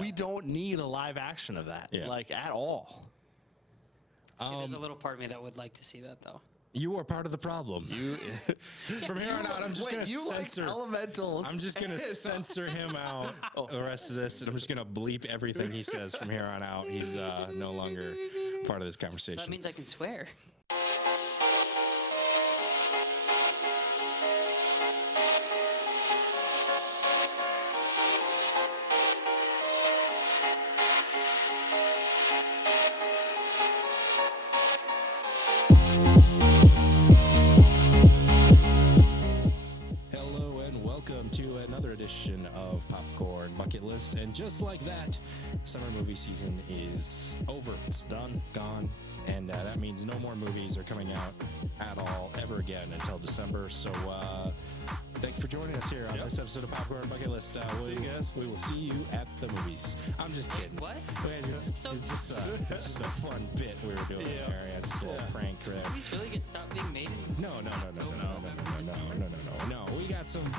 We don't need a live action of that, like at all. See, there's a little part of me that would like to see that though. You are part of the problem. From here on out, I'm just going to censor elementals. I'm just going to censor him out the rest of this, and I'm just going to bleep everything he says from here on out. He's no longer part of this conversation. So that means I can swear. Hello and welcome to another edition of Popcorn Bucket List. And just like that, summer movie season is over. It's done. It's gone. And that means no more movies are coming out at all ever again until December. So thank you for joining us here on this episode of Popcorn Bucket List. See you guys. We will see you at the movies. I'm just kidding. What? It's just a fun bit we were doing there. Yeah, just a little prank there. Movies really get stopped being made in No.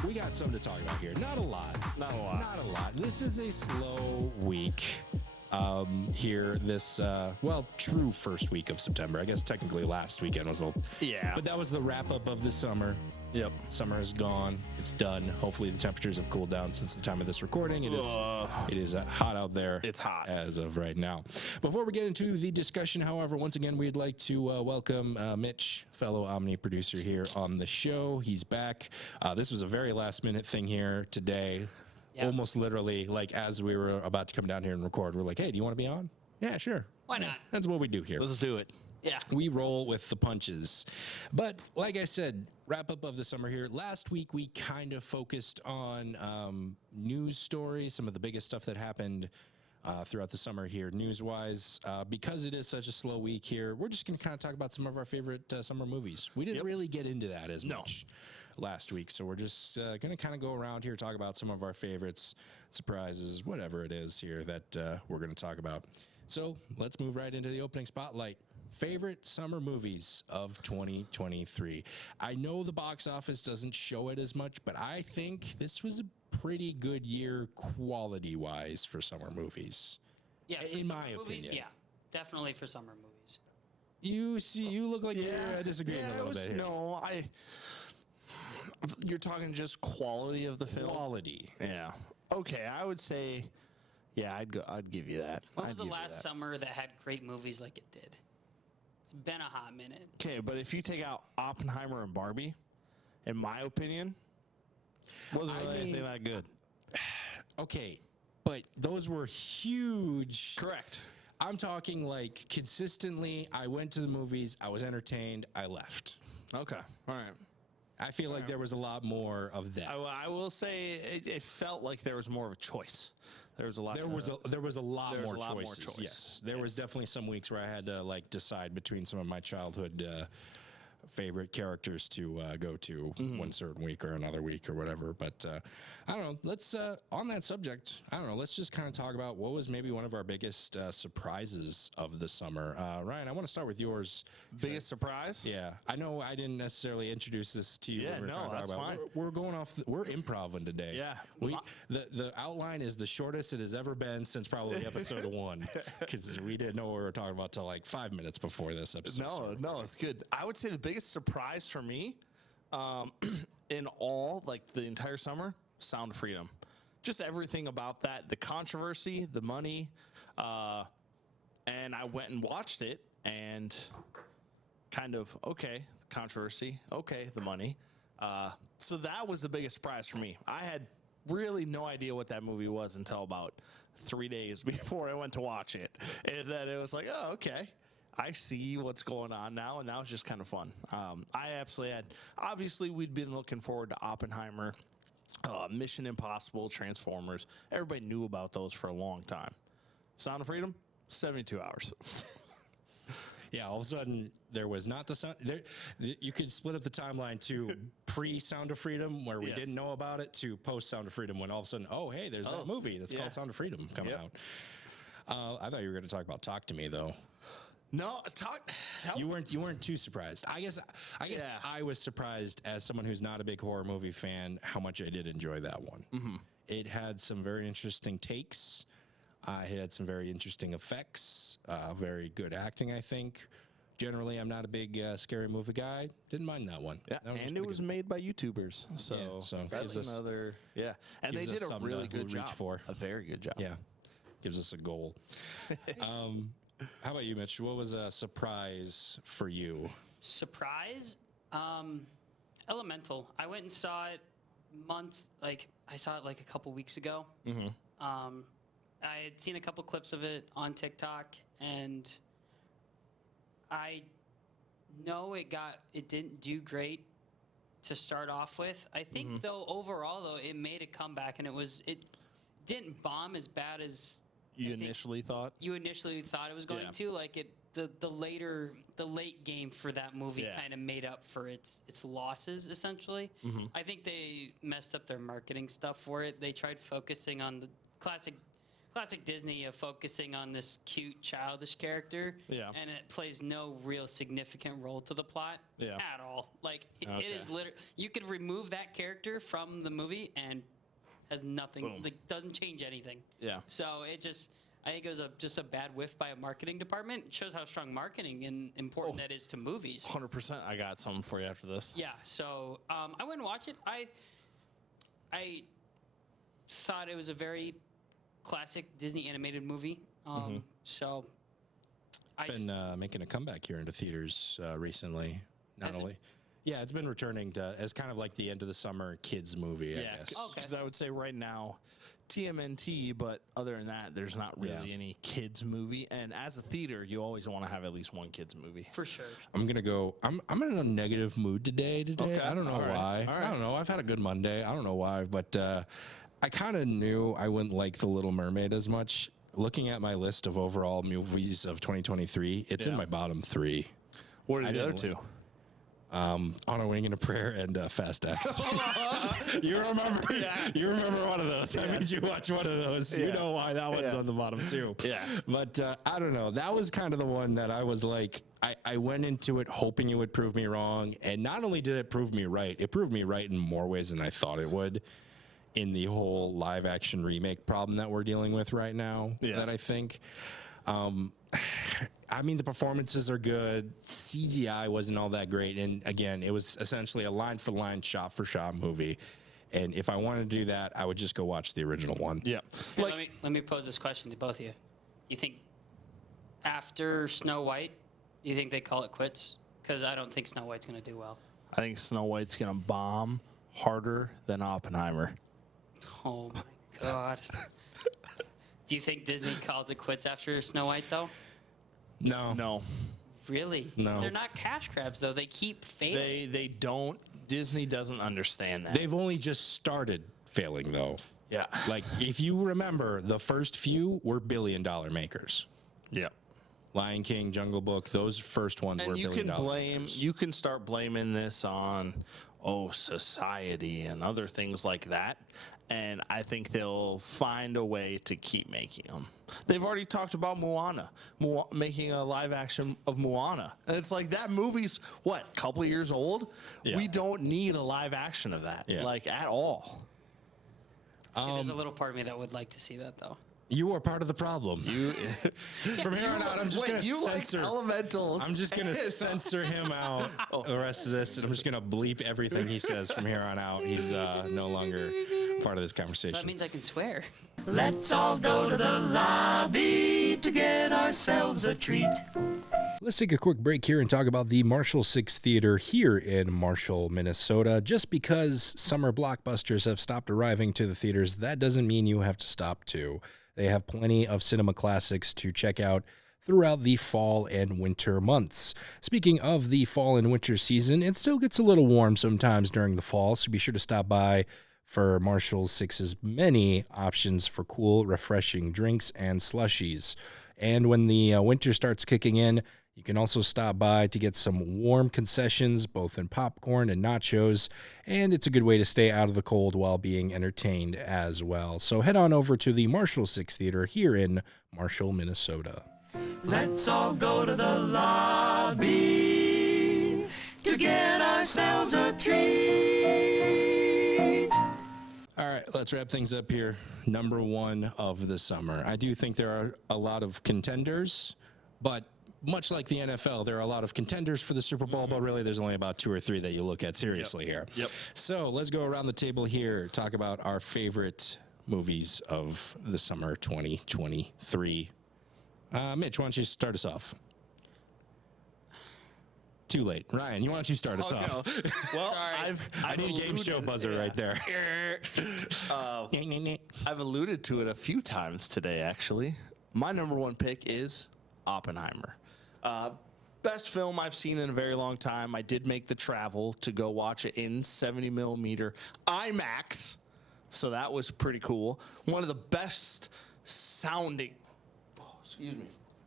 We got some to talk about here. Not a lot. Not a lot. Not a lot. This is a slow week. Here this true first week of September. I guess technically last weekend was but that was the wrap up of the summer. Yep. Summer is gone. It's done. Hopefully the temperatures have cooled down since the time of this recording. It is hot out there. It's hot as of right now. Before we get into the discussion, however, once again we'd like to welcome Mitch, fellow Omni producer here on the show. He's back. This was a very last minute thing here today. Yep. Almost literally, like as we were about to come down here and record, we're like, "Hey, do you want to be on?" Yeah, sure. Why not? That's what we do here. Let's do it. Yeah. We roll with the punches. But like I said, wrap up of the summer here. Last week, we kind of focused on news stories, some of the biggest stuff that happened throughout the summer here, news-wise. Because it is such a slow week here, we're just going to kind of talk about some of our favorite summer movies. We didn't really get into that as much last week, so we're just going to kind of go around here, talk about some of our favorites, surprises, whatever it is here that we're going to talk about. So let's move right into the opening spotlight. Favorite summer movies of 2023. I know the box office doesn't show it as much, but I think this was a pretty good year quality-wise for summer movies. Yeah. In my movies, opinion. yeah. Definitely for summer movies. You look like you're disagreeing a little bit here. No, you're talking just quality of the film. Quality. Yeah. Okay, I would say, I'd give you that. What was the last summer that had great movies like it did? It's been a hot minute. Okay, but if you take out Oppenheimer and Barbie, in my opinion, wasn't really anything that good. Okay, but those were huge. Correct. I'm talking like consistently, I went to the movies, I was entertained, I left. Okay, all right. I feel like there was a lot more of that. I will say it felt like there was more of a choice. There was a lot. There was a lot more more choices. choice. Yes, there was definitely some weeks where I had to like decide between some of my childhood favorite characters to go to one certain week or another week or whatever. But I don't know. Let's on that subject. I don't know. Let's just kind of talk about what was maybe one of our biggest surprises of the summer. Ryan, I want to start with yours. Biggest surprise? Yeah, I know I didn't necessarily introduce this to you. Yeah, when we were no, talking that's about. fine. We're going off. We're improv-ing today. Yeah. The outline is the shortest it has ever been since probably episode 1, because we didn't know what we were talking about till like 5 minutes before this episode. No, it's good. I would say the biggest surprise for me, in all like the entire summer, Sound of Freedom. Just everything about that, the controversy, the money, and I went and watched it and kind of, okay, the controversy, okay, the money. So that was the biggest surprise for me. I had really no idea what that movie was until about 3 days before I went to watch it. And then it was like, oh, okay. I see what's going on now, and that was just kind of fun. I absolutely had, obviously, we'd been looking forward to Oppenheimer, Mission Impossible, Transformers. Everybody knew about those for a long time. Sound of Freedom, 72 hours. Yeah, all of a sudden there was not the sound. You could split up the timeline to pre-Sound of Freedom, where we didn't know about it, to post-Sound of Freedom, when all of a sudden, oh, hey, there's that movie that's called Sound of Freedom coming out. I thought you were going to talk about Talk to Me, though. No, You weren't too surprised. I guess I was surprised, as someone who's not a big horror movie fan, how much I did enjoy that one. Mm-hmm. It had some very interesting takes. It had some very interesting effects, very good acting, I think. Generally, I'm not a big scary movie guy. Didn't mind that one. Yeah, That one and pretty it was good. made by YouTubers, so, so that's gives us- another and they gives us did a something really to good reach job. for. A very good job. Yeah, gives us a goal. How about you, Mitch? What was a surprise for you? Surprise? Elemental. I went and saw it I saw it like a couple weeks ago. Mm-hmm. I had seen a couple clips of it on TikTok, and I know it didn't do great to start off with. I think though overall it made a comeback, and it didn't bomb as bad as You I think initially thought? you initially thought it was going Yeah. to. Like the late game for that movie Yeah. kind of made up for its losses essentially. I think they messed up their marketing stuff for it. They tried focusing on the classic Disney of focusing on this cute childish character, Yeah. and it plays no real significant role to the plot Yeah. at all. Like it Okay. is literally, you could remove that character from the movie and has nothing, Boom. like doesn't change anything. Yeah. So I think it was just a bad whiff by a marketing department. It shows how strong marketing and important that is to movies. 100%. I got something for you after this. Yeah. So I went and watched it. I thought it was a very classic Disney animated movie. So I Been just, making a comeback here into theaters recently. Not Has it? only, yeah, it's been returning to as kind of like the end of the summer kids movie. I Yeah, guess. Okay. because I would say right now, TMNT, but other than that, there's not really Yeah. any kids movie. And as a theater, you always want to have at least one kids movie. for sure. I'm gonna go. I'm in a negative mood today. Okay, I don't know all right, why. all right. I don't know. I've had a good Monday. I don't know why, but I kind of knew I wouldn't like The Little Mermaid as much. Looking at my list of overall movies of 2023, it's in Yeah. my bottom 3. What are I the other didn't two? On a Wing and a Prayer and Fast X. You remember? You remember one of those? I made you watch one of those. You Yeah. know why that one's Yeah. on the bottom too. Yeah. But I don't know. That was kind of the one that I was like, I went into it hoping it would prove me wrong, and not only did it prove me right, it proved me right in more ways than I thought it would. In the whole live action remake problem that we're dealing with right now, Yeah. that I think. I mean, the performances are good. CGI wasn't all that great. And again, it was essentially a line for line, shot for shot movie. And if I wanted to do that, I would just go watch the original one. Yeah. Here, Like, let me pose this question to both of you. You think after Snow White, you think they call it quits? Because I don't think Snow White's going to do well. I think Snow White's going to bomb harder than Oppenheimer. Oh my God. Do you think Disney calls it quits after Snow White, though? No. No. Really? No. They're not cash grabs, though. They keep failing. They don't. Disney doesn't understand that. They've only just started failing, though. Yeah. Like, if you remember, the first few were billion-dollar makers. Yeah. Lion King, Jungle Book, those first ones were And you can billion-dollar blame, makers. you can start blaming this on, society and other things like that. And I think they'll find a way to keep making them. They've already talked about Moana, making a live action of Moana. And it's like, that movie's, what, a couple of years old? Yeah. We don't need a live action of that, Yeah. like, at all. See, there's a little part of me that would like to see that, though. You are part of the problem. From here on out, I'm just going to censor. elementals. I'm just gonna censor him out the rest of this, and I'm just gonna bleep everything he says from here on out. He's no longer part of this So conversation. that means I can swear. Let's all go to the lobby to get ourselves a treat. Let's take a quick break here and talk about the Marshall 6 Theater here in Marshall, Minnesota. Just because summer blockbusters have stopped arriving to the theaters, that doesn't mean you have to stop too. They have plenty of cinema classics to check out throughout the fall and winter months. Speaking of the fall and winter season, it still gets a little warm sometimes during the fall, so be sure to stop by for Marshall 6's many options for cool, refreshing drinks and slushies. And when the winter starts kicking in, you can also stop by to get some warm concessions, both in popcorn and nachos, and it's a good way to stay out of the cold while being entertained as well. So head on over to the Marshall 6 Theater here in Marshall, Minnesota. Let's all go to the lobby to get ourselves a treat. All right, let's wrap things up here. Number one of the summer. I do think there are a lot of contenders, but much like the NFL, there are a lot of contenders for the Super Bowl, but really there's only about 2 or 3 that you look at seriously here. Yep. So let's go around the table here, talk about our favorite movies of the summer 2023. Mitch, why don't you start us off? Too late. Ryan, why don't you start us Oh, off? no. Well, Sorry. I need a game show buzzer right there. I've alluded to it a few times today, actually. My number one pick is Oppenheimer. Best film I've seen in a very long time. I did make the travel to go watch it in 70 millimeter IMAX, so that was pretty cool. One of the best sounding,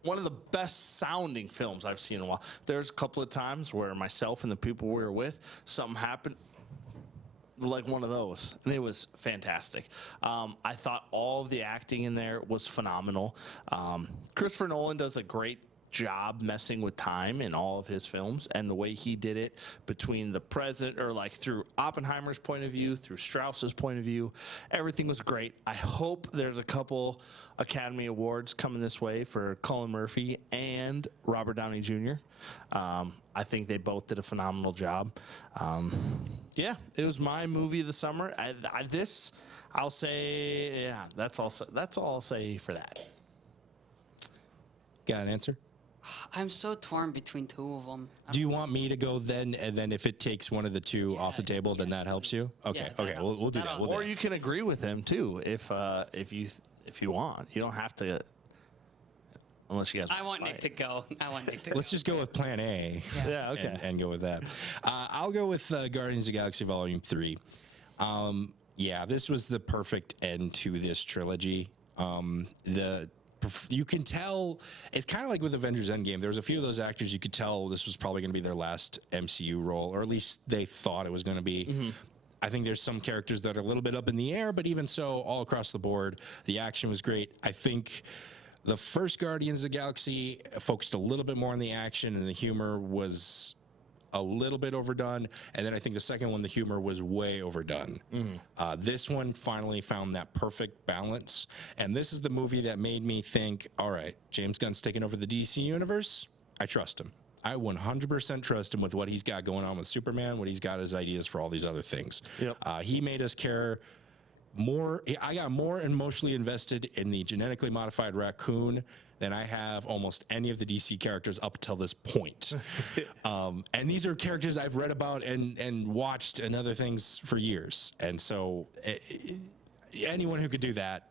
one of the best sounding films I've seen in a while. There's a couple of times where myself and the people we were with, something happened, like one of those, and it was fantastic. I thought all of the acting in there was phenomenal. Christopher Nolan does a great job messing with time in all of his films, and the way he did it between the present, or like through Oppenheimer's point of view, through Strauss's point of view, everything was great. I hope there's a couple Academy Awards coming this way for Colin Murphy and Robert Downey Jr. I think they both did a phenomenal job. Yeah, it was my movie of the summer. I'll say, yeah, that's all I'll say for that. Got an answer? I'm so torn between 2 of them. Do you want me to go then, and then if it takes one of the 2 off the table, then that helps you? Okay, Yeah, that okay, helps. we'll do that. That'll- We'll do Or that. you can agree with him too, if you want. You don't have to, unless you guys. I want fight. Nick to go. I want Nick to go. Let's just go with Plan A. Yeah. Okay. And go with that. I'll go with Guardians of the Galaxy Volume 3. Yeah, this was the perfect end to this trilogy. You can tell, it's kind of like with Avengers Endgame. There was a few of those actors you could tell this was probably going to be their last MCU role, or at least they thought it was going to be. I think there's some characters that are a little bit up in the air, but even so, all across the board, the action was great. I think the first Guardians of the Galaxy focused a little bit more on the action, and the humor was a little bit overdone. And then I think the second one, the humor was way overdone. This one finally found that perfect balance. And this is the movie that made me think, all right, James Gunn's taking over the DC universe. I trust him. I 100% trust him with what he's got going on with Superman, what he's got as ideas for all these other things. Yep. He made us care more. I got more emotionally invested in the genetically modified raccoon than I have almost any of the DC characters up till this point. And these are characters I've read about and watched and other things for years. And so anyone who could do that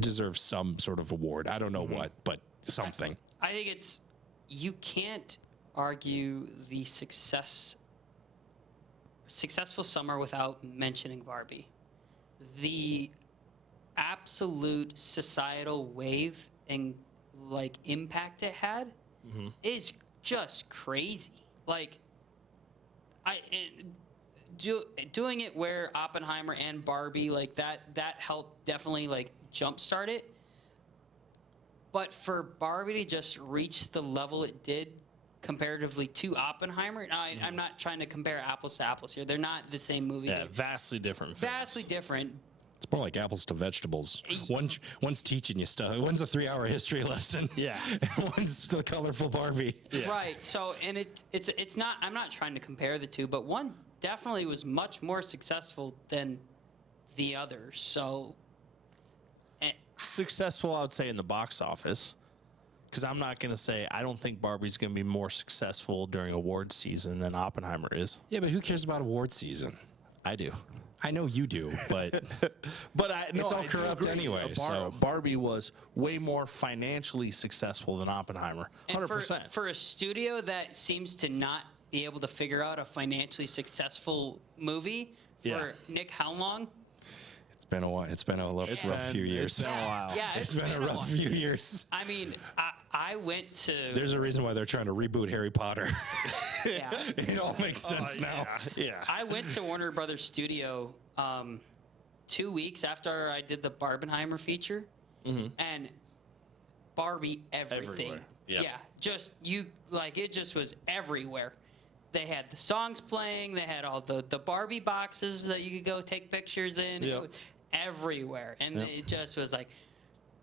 deserves some sort of award. I don't know what, but something. I think you can't argue the successful summer without mentioning Barbie. The absolute societal wave and like impact it had is just crazy. Like doing it where Oppenheimer and Barbie like that helped definitely like jumpstart it. But for Barbie to just reach the level it did comparatively to Oppenheimer, now I'm not trying to compare apples to apples here. They're not the same movie. Yeah, They're vastly different. Films. vastly different. It's more like apples to vegetables. One's teaching you stuff. One's a 3-hour history lesson. Yeah. And one's the colorful Barbie. Yeah. Right. So, and it's not. I'm not trying to compare the two, but one definitely was much more successful than the other. So, Successful, I would say, in the box office. Because I'm not going to say I don't think Barbie's going to be more successful during award season than Oppenheimer is. Yeah, but who cares about award season? I do. I know you do, but But It's all I do corrupt agree. anyway, so- Barbie was way more financially successful than Oppenheimer. and 100%. for a studio that seems to not be able to figure out a financially successful movie for Yeah. Nick, how long? it's been a while. It's been a rough few years. It's been a while. Yeah, It's been a rough while. few years. I mean, I went to There's a reason why they're trying to reboot Harry Potter. yeah. It all makes sense now. Yeah. I went to Warner Brothers Studio 2 weeks after I did the Barbenheimer feature, and Barbie everything. Everywhere. Yep. Yeah, just it just was everywhere, they had the songs playing. They had all the Barbie boxes that you could go take pictures in. Yep. It was everywhere, and Yep. it just was like,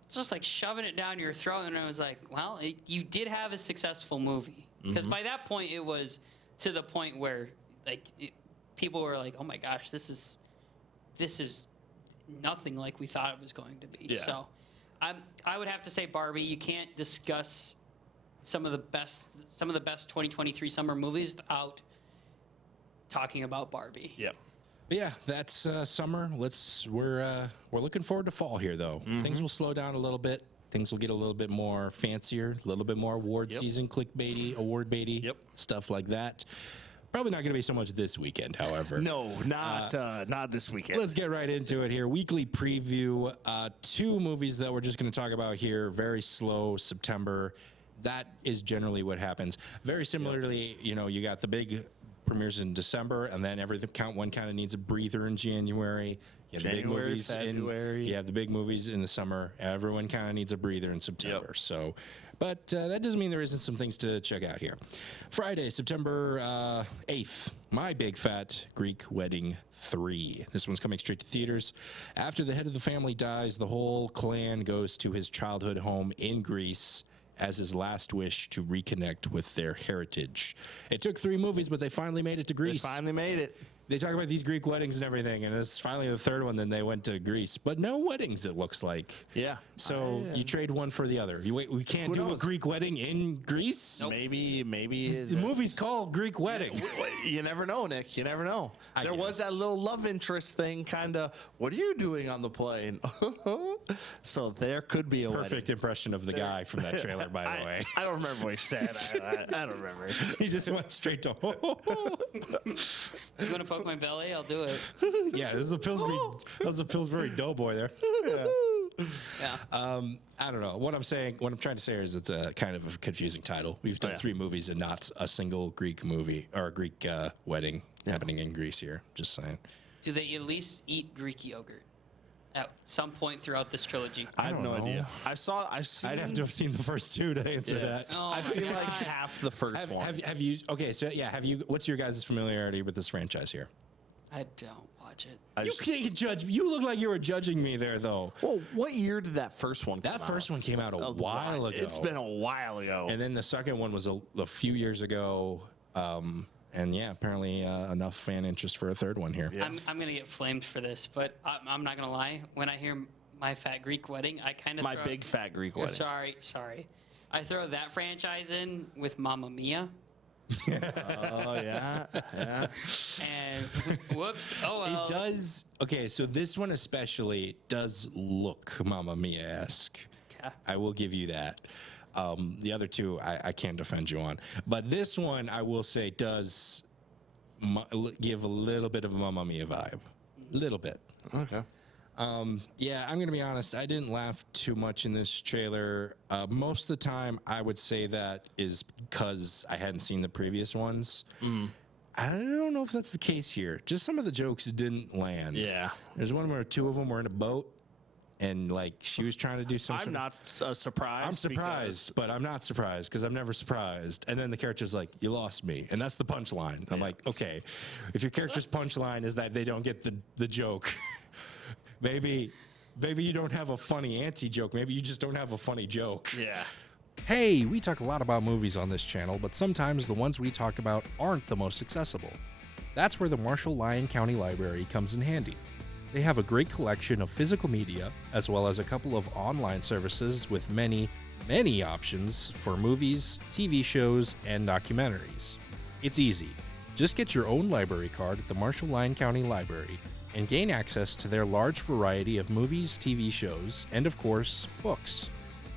just like shoving it down your throat. And I was like, well, you did have a successful movie, because by that point it was to the point where like people were like, oh my gosh, this is nothing like we thought it was going to be. Yeah. So I would have to say Barbie. You can't discuss some of the best 2023 summer movies without talking about Barbie. Yep. But yeah, that's summer. We're looking forward to fall here, though. Things will slow down a little bit. Things will get a little bit more fancier, a little bit more award Yep. season, clickbaity, award baity, Yep. stuff like that. Probably not going to be so much this weekend, however. No, not this weekend. Let's get right into it here. Weekly preview. 2 movies that we're just going to talk about here. Very slow September. That is generally what happens. Very similarly, you got the big premieres in December, and then everything one kind of needs a breather in January. You have the big January, movies February. you have the big movies in the summer. Everyone kind of needs a breather in September. So, but that doesn't mean there isn't some things to check out here. Friday, September 8th, My Big Fat Greek Wedding 3. This one's coming straight to theaters. After the head of the family dies, the whole clan goes to his childhood home in Greece as his last wish to reconnect with their heritage. It took 3 movies, but they finally made it to They Greece. finally made it. They talk about these Greek weddings and everything, and it's finally the 3rd one. Then they went to Greece, but no weddings. It looks like. Yeah. So you trade one for the other. We can't Who do knows? a Greek wedding in Greece. Maybe The movie's called Greek Wedding. You never know, Nick. You never know. I There get was it. that little love interest thing, kind of. What are you doing on the plane? So there could be a Perfect impression of the guy from that trailer, by the way. I don't remember what he said. I don't remember. He just went straight to. You want to poke my belly? I'll do it. Yeah, this is a Pillsbury. That was a Pillsbury Doughboy there. Yeah. I don't know what I'm saying. What I'm trying to say is it's a kind of a confusing title. We've done Yeah. 3 movies and not a single Greek movie or a Greek wedding happening in Greece here. Just saying. Do they at least eat Greek yogurt at some point throughout this trilogy? I have don't no know. idea. I've seen. I'd have to have seen the first 2 to answer Yeah. that. Oh I my feel like God. half the first one. Have you? Okay, so yeah, have you? What's your guys' familiarity with this franchise here? I don't watch it. I You just- can't judge. You look like you were judging me there, though. well, what year did that first one come That out? first one came out a while ago. It's been a while ago. And then the second one was a few years ago. And yeah, apparently enough fan interest for a 3rd one here. Yeah. I'm gonna get flamed for this, but I'm not gonna lie. When I hear My Fat Greek Wedding, I kind of My Big Fat Greek Wedding. Sorry. I throw that franchise in with Mamma Mia, Oh yeah, yeah. and whoops. Oh well. It does. Okay, so this one especially does look Mamma Mia-esque. Yeah. I will give you that. The other 2, I can't defend you on. But this one, I will say, does give a little bit of a Mamma Mia vibe. Little bit. Okay. Yeah, I'm going to be honest. I didn't laugh too much in this trailer. Most of the time, I would say that is because I hadn't seen the previous ones. I don't know if that's the case here. Just some of the jokes didn't land. Yeah. There's one where 2 of them were in a boat, and like she was trying to do some. I'm sort of- not surprised. I'm surprised, but I'm not surprised because I'm never surprised. And then the character's like, "You lost me," and that's the punchline. I'm like, okay, if your character's punchline is that they don't get the joke, maybe you don't have a funny anti-joke. Maybe you just don't have a funny joke. Yeah. Hey, we talk a lot about movies on this channel, but sometimes the ones we talk about aren't the most accessible. That's where the Marshall Lyon County Library comes in handy. They have a great collection of physical media, as well as a couple of online services with many, many options for movies, TV shows, and documentaries. It's easy. Just get your own library card at the Marshall Lyon County Library and gain access to their large variety of movies, TV shows, and of course, books.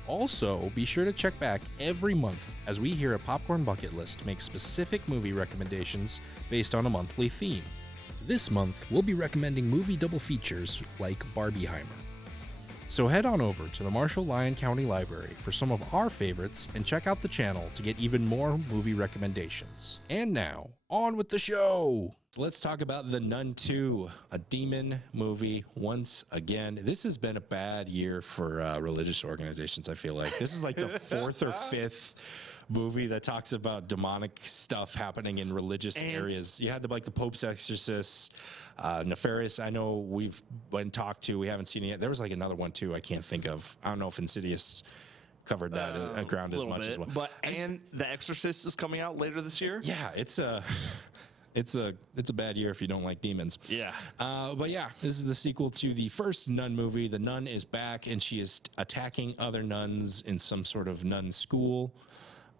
Also, be sure to check back every month as we here at Popcorn Bucket List make specific movie recommendations based on a monthly theme. This month, we'll be recommending movie double features like Barbieheimer. So head on over to the Marshall Lyon County Library for some of our favorites and check out the channel to get even more movie recommendations. And now, on with the show! Let's talk about The Nun 2, a demon movie once again. This has been a bad year for religious organizations, I feel like. This is like the 4th or 5th movie that talks about demonic stuff happening in religious areas. You had the Pope's Exorcist, Nefarious. I know we've been talked to. We haven't seen it yet. There was like another one too. I can't think of. I don't know if Insidious covered that ground as little much bit, as well. But and The Exorcist is coming out later this year. Yeah, it's a bad year if you don't like demons. Yeah. But yeah, this is the sequel to the first Nun movie. The nun is back, and she is attacking other nuns in some sort of nun school.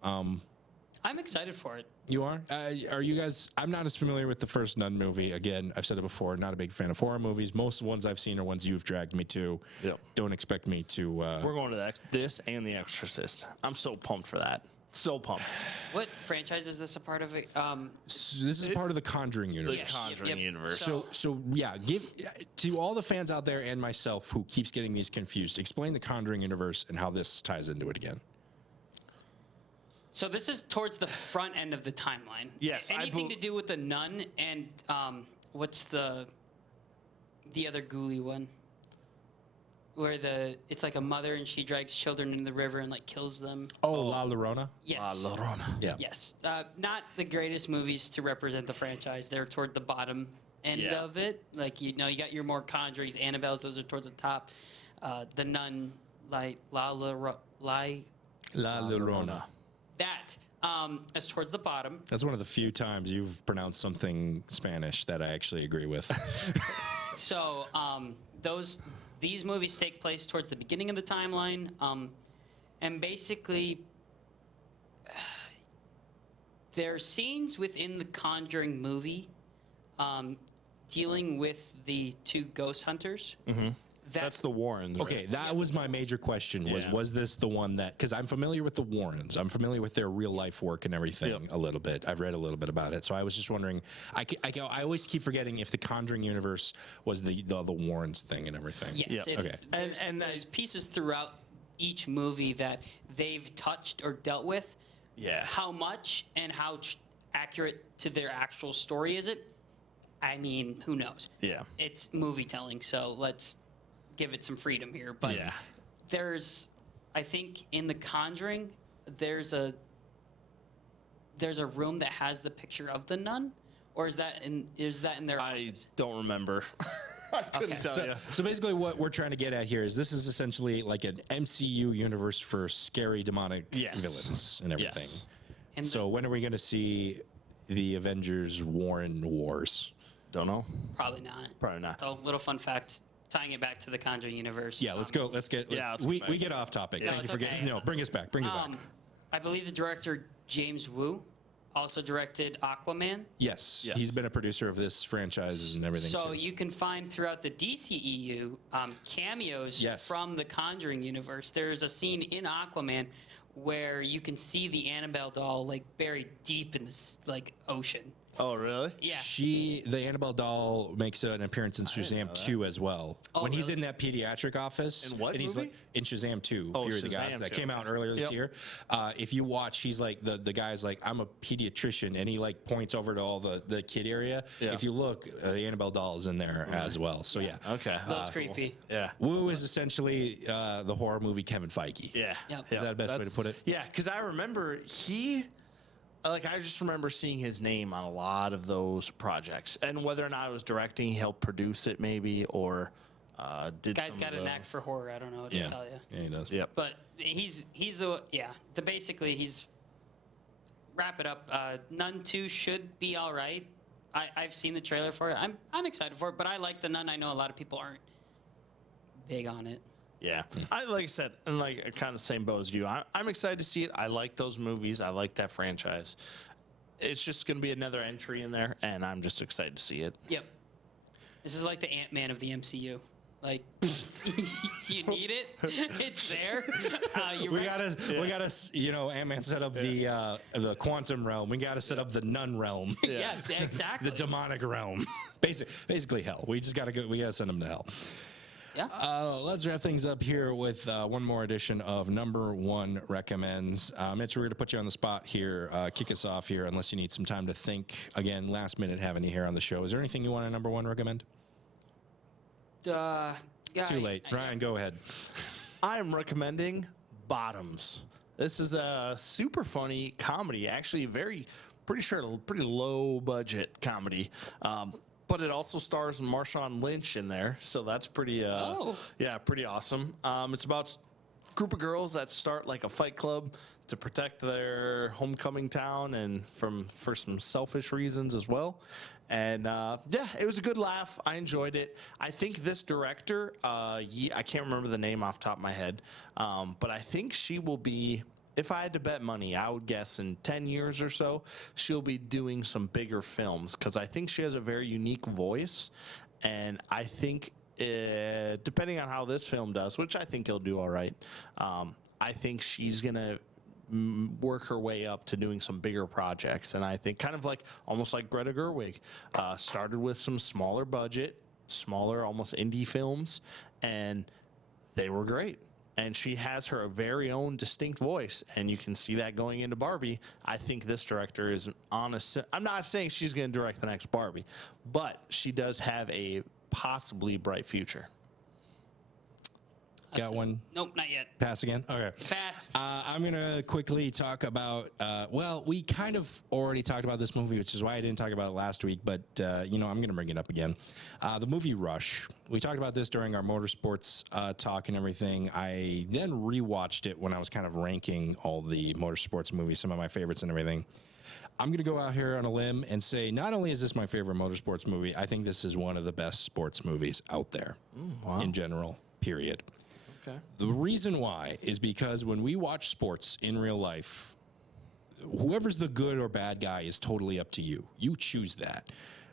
I'm excited for it. You are? Are you guys? I'm not as familiar with the first Nun movie. Again, I've said it before. Not a big fan of horror movies. Most of the ones I've seen are ones you've dragged me to. Yep. Don't expect me to. We're going to this and The Exorcist. I'm so pumped for that. So pumped. What franchise is this a part of? This is part of the Conjuring universe. Yes, Conjuring universe. So yeah, give to all the fans out there and myself who keeps getting these confused. Explain the Conjuring universe and how this ties into it again. So this is towards the front end of the timeline. Yes, I Anything bel- to do with the nun and what's the other ghoulie one? Where it's like a mother and she drags children into the river and like kills them. Oh, La Llorona. Yes. La Llorona. Yeah. Yes. Not the greatest movies to represent the franchise. They're toward the bottom end Yeah. of it. Like, you got your more Conjurings, Annabelles, those are towards the top. The Nun, like La Llorona. that is towards the bottom. That's one of the few times you've pronounced something Spanish that I actually agree with. So these movies take place towards the beginning of the timeline, and basically there are scenes within the Conjuring movie dealing with the two ghost hunters. Mm-hmm. That's the Warrens. Right? Okay, that was my major question. Yeah. Was this the one that? Because I'm familiar with the Warrens. I'm familiar with their real life work and everything Yep. a little bit. I've read a little bit about it, so I was just wondering. I always keep forgetting if the Conjuring universe was the Warrens thing and everything. Yes, Yep. it Okay. is. And- There's, and there's pieces throughout each movie that they've touched or dealt with. Yeah. How much and how accurate to their actual story is it? I mean, who knows? Yeah. It's movie telling, so let's give it some freedom here. But Yeah. there's, I think, in The Conjuring, there's a room that has the picture of the nun, or is that in their I office? don't remember. I couldn't tell you. So basically, what we're trying to get at here is this is essentially like an MCU universe for scary demonic Yes. villains and everything. Yes. And So when are we going to see the Avengers Warren Wars? Don't know. probably not. Probably not. So, little fun fact, tying it back to the Conjuring universe. Yeah, let's go. Let's get. let's we get back. get off topic. No, Thank you it's for okay. getting. No, bring us back. Bring it back. I believe the director James Wu also directed Aquaman. Yes, Yes. he's been a producer of this franchise and everything So too. you can find throughout the DCEU cameos Yes. from the Conjuring universe. There's a scene in Aquaman where you can see the Annabelle doll like buried deep in this like ocean. Oh, really? Yeah. The Annabelle doll makes an appearance in Shazam 2 as well. Oh, when he's really? in that pediatric office. In what and he's movie? like in Shazam 2, Oh, Fury of the Shazam Gods. That 2. came out earlier this Yep. year. If you watch, he's like the guy's like, I'm a pediatrician, and he like points over to all the kid area. Yeah. If you look, the Annabelle doll is in there as well. So yeah. Okay. That's creepy. Yeah. Wu is essentially the horror movie Kevin Feige. Yeah. Yep. Is that the best way to put it? Yeah, because I remember I just remember seeing his name on a lot of those projects, and whether or not it was directing, he helped produce it maybe, or did. Guy's some got of a the- knack for horror. I don't know what to tell you. Yeah, he does. Yep. But he's basically he's wrap it up. Nun 2 should be all right. I've seen the trailer for it. I'm excited for it, but I like the Nun. I know a lot of people aren't big on it. Yeah, like I said, and like kind of same boat as you. I'm excited to see it. I like those movies. I like that franchise. It's just going to be another entry in there, and I'm just excited to see it. Yep. This is like the Ant-Man of the MCU. Like, you need it. It's there. We gotta, Ant-Man set up the quantum realm. We gotta set up the nun realm, Yes, exactly. the demonic realm. Basically hell. We just gotta go. We gotta send them to hell. Yeah. Let's wrap things up here with one more edition of Number One Recommends. Mitch, we're gonna put you on the spot here. Kick us off here, unless you need some time to think. Again, last minute having you here on the show. Is there anything you want to number one recommend? Yeah, Too late. Ryan, go ahead. I'm recommending Bottoms. This is a super funny comedy. Actually, pretty low budget comedy. But it also stars Marshawn Lynch in there, so that's pretty pretty awesome. It's about group of girls that start like a fight club to protect their homecoming town and for some selfish reasons as well. And it was a good laugh. I enjoyed it. I think this director, I can't remember the name off the top of my head, but I think she will be, if I had to bet money, I would guess in 10 years or so, she'll be doing some bigger films because I think she has a very unique voice. And I think depending on how this film does, which I think he'll do all right, I think she's going to work her way up to doing some bigger projects. And I think kind of like almost like Greta Gerwig, started with some smaller budget, smaller almost indie films, and they were great. And she has her very own distinct voice, and you can see that going into Barbie. I think this director is honest. I'm not saying she's going to direct the next Barbie, but she does have a possibly bright future. Got one? Nope, not yet. Pass again? Okay. Pass. I'm going to quickly talk about, we kind of already talked about this movie, which is why I didn't talk about it last week, but, I'm going to bring it up again. The movie Rush. We talked about this during our motorsports talk and everything. I then rewatched it when I was kind of ranking all the motorsports movies, some of my favorites and everything. I'm going to go out here on a limb and say not only is this my favorite motorsports movie, I think this is one of the best sports movies out there in general, period. Okay. The reason why is because when we watch sports in real life, whoever's the good or bad guy is totally up to you. You choose that.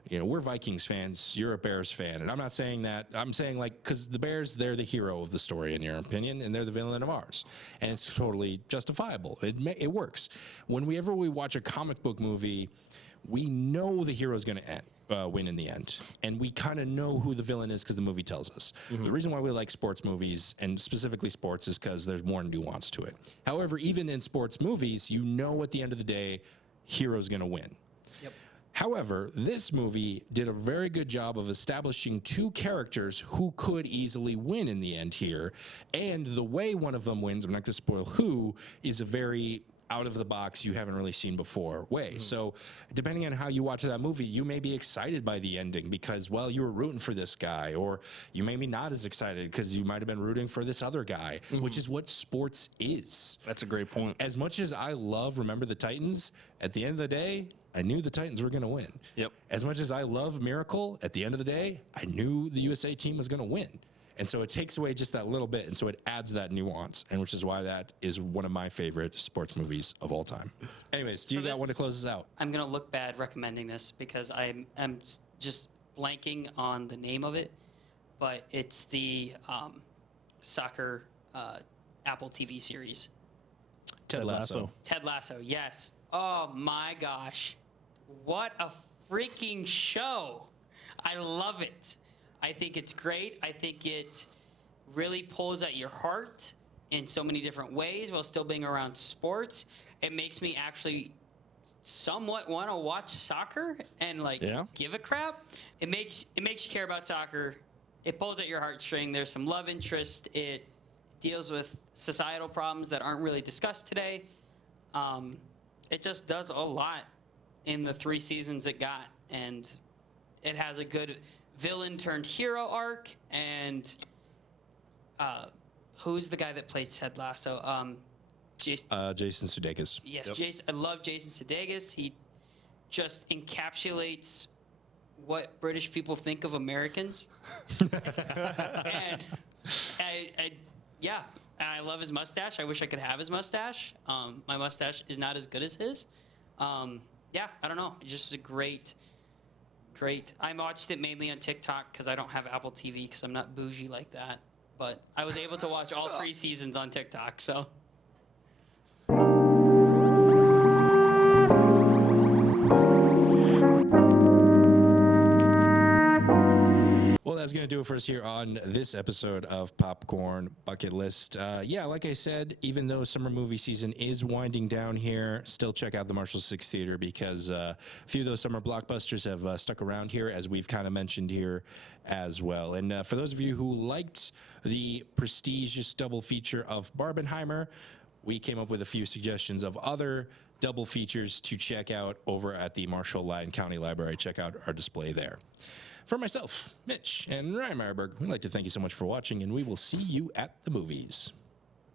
We're Vikings fans. You're a Bears fan. And I'm not saying that. I'm saying because the Bears, they're the hero of the story in your opinion, and they're the villain of ours. And it's totally justifiable. It works. Whenever we watch a comic book movie, we know the hero's going to win in the end. And we kind of know who the villain is because the movie tells us. Mm-hmm. The reason why we like sports movies, and specifically sports, is because there's more nuance to it. However, even in sports movies, at the end of the day, hero's going to win. Yep. However, this movie did a very good job of establishing two characters who could easily win in the end here. And the way one of them wins, I'm not going to spoil who, is a very out of the box, you haven't really seen before way. Mm-hmm. So depending on how you watch that movie, you may be excited by the ending because, you were rooting for this guy, or you may be not as excited because you might have been rooting for this other guy, which is what sports is. That's a great point. As much as I love Remember the Titans, at the end of the day, I knew the Titans were going to win. Yep. As much as I love Miracle, at the end of the day, I knew the USA team was going to win. And so it takes away just that little bit, and so it adds that nuance, and which is why that is one of my favorite sports movies of all time. Anyways, do you got one to close us out? I'm going to look bad recommending this because I'm just blanking on the name of it, but it's the soccer Apple TV series. Ted Lasso. Ted Lasso, yes. Oh my gosh. What a freaking show. I love it. I think it's great. I think it really pulls at your heart in so many different ways while still being around sports. It makes me actually somewhat want to watch soccer and give a crap. It makes you care about soccer. It pulls at your heartstring. There's some love interest. It deals with societal problems that aren't really discussed today. It just does a lot in the 3 seasons it got, and it has a good villain turned hero arc. And who's the guy that plays Ted Lasso? Jason Sudeikis. Yes, Yep. Jason. I love Jason Sudeikis. He just encapsulates what British people think of Americans. And I love his mustache. I wish I could have his mustache. My mustache is not as good as his. I don't know. It's just a great. I watched it mainly on TikTok because I don't have Apple TV because I'm not bougie like that. But I was able to watch all 3 seasons on TikTok, so. Well, that's going to do it for us here on this episode of Popcorn Bucket List. Like I said, even though summer movie season is winding down here, still check out the Marshall 6 Theater because a few of those summer blockbusters have stuck around here, as we've kind of mentioned here as well. And for those of you who liked the prestigious double feature of Barbenheimer, we came up with a few suggestions of other double features to check out over at the Marshall-Lyon County Library. Check out our display there. For myself, Mitch, and Ryan Meyerberg, we'd like to thank you so much for watching, and we will see you at the movies.